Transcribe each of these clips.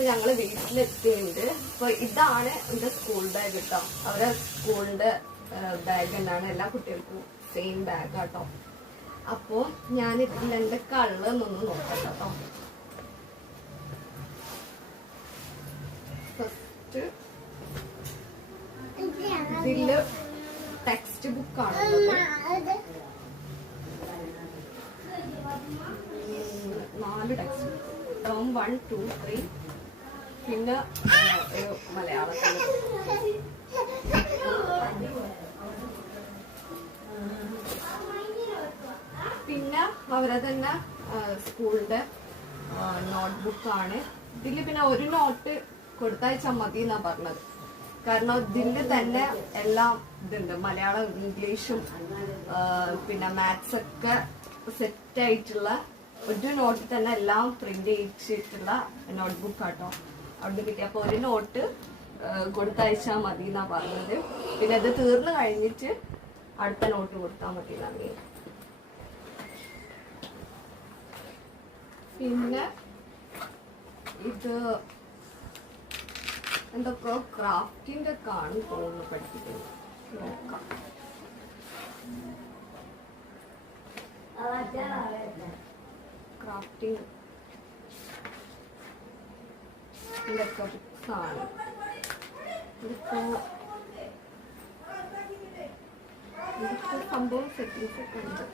ഇപ്പൊ ഞങ്ങള് വീട്ടിലെത്തിയിട്ടുണ്ട്. അപ്പൊ ഇതാണ് എന്റെ സ്കൂൾ ബാഗ് കേട്ടോ. അവരെ സ്കൂളിന്റെ ബാഗ് തന്നെയാണ്. എല്ലാ കുട്ടികൾക്കും സെയിം ബാഗ് കേട്ടോ. അപ്പോ ഞാൻ ഇതിൽ എന്തൊക്കെ ഉള്ളതെന്നൊന്ന് നോക്കാം കേട്ടോ. ഫസ്റ്റ് ഇതില് ടെക്സ്റ്റ് ബുക്കാണ്, 4 ടെക്സ്റ്റ് ബുക്ക്, ടേം 1, 2, 3, പിന്നെ ഒരു മലയാളത്തിൽ, പിന്നെ അവരെ തന്നെ സ്കൂളിന്റെ നോട്ട്ബുക്കാണ്. ഇതില് പിന്നെ ഒരു നോട്ട് കൊടുത്തയച്ചാൽ മതി എന്നാ പറഞ്ഞത്. കാരണം ഇതില് തന്നെ എല്ലാം ഇതുണ്ട്, മലയാളം ഇംഗ്ലീഷും പിന്നെ മാത്സ് ഒക്കെ സെറ്റ് ആയിട്ടുള്ള ഒരു നോട്ടിൽ തന്നെ എല്ലാം പ്രിന്റ് ചെയ്തിട്ടുള്ള നോട്ട്ബുക്ക് ആട്ടോ അവിടെ കിട്ടി. അപ്പൊ ഒരു നോട്ട് കൊടുത്തയച്ചാൽ മതി എന്നാ പറഞ്ഞത്. പിന്നെ അത് തീർന്നു കഴിഞ്ഞിട്ട് അടുത്ത നോട്ട് കൊടുത്താൽ മതി എന്നാണ്. പിന്നെ ഇത് എന്തൊക്കെ ക്രാഫ്റ്റിന്റെ കാണും തോന്നുന്നു പഠിപ്പിക്കുന്നു. നോക്കാം. ക്രാഫ്റ്റിംഗ് ഇതൊക്കെ ബുക്സ് ആണ്. ഇതിപ്പോ സംഭവം സെറ്റിങ്സ് ഒക്കെ ഉണ്ട്.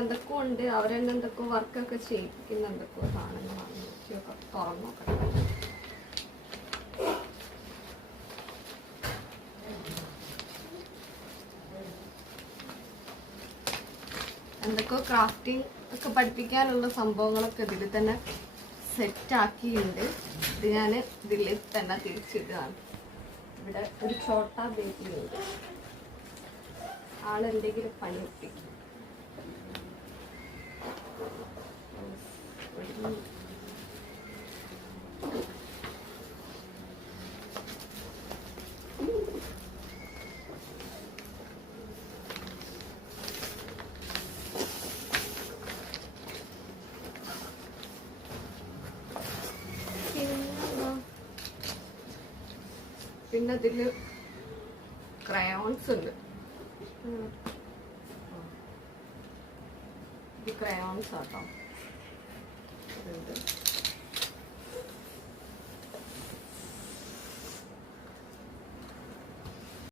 എന്തൊക്കെ ഉണ്ട്, അവരെന്നെ എന്തൊക്കെ വർക്കൊക്കെ ചെയ്യിപ്പിക്കുന്ന എന്തൊക്കെ സാധനങ്ങളാണ്. തുറന്നോക്കട്ടെ. എന്തൊക്കെ ക്രാഫ്റ്റിംഗ് ഒക്കെ പഠിപ്പിക്കാനുള്ള സംഭവങ്ങളൊക്കെ ഇതിൽ തന്നെ സെറ്റ് ആക്കിയിട്ടുണ്ട്. ഇത് ഞാൻ ഇതിൽ തന്നെ തിരിച്ചിടുകയാണ്. ഇവിടെ ഒരു ഛോട്ടാ ബേബി ഉണ്ട്. ആളെന്തെങ്കിലും പണി ഒപ്പിക്കും. പിന്നെ അതില് ക്രയോൺസ് ഉണ്ട്. ഇത് ക്രയോൺസ് ആട്ടോ.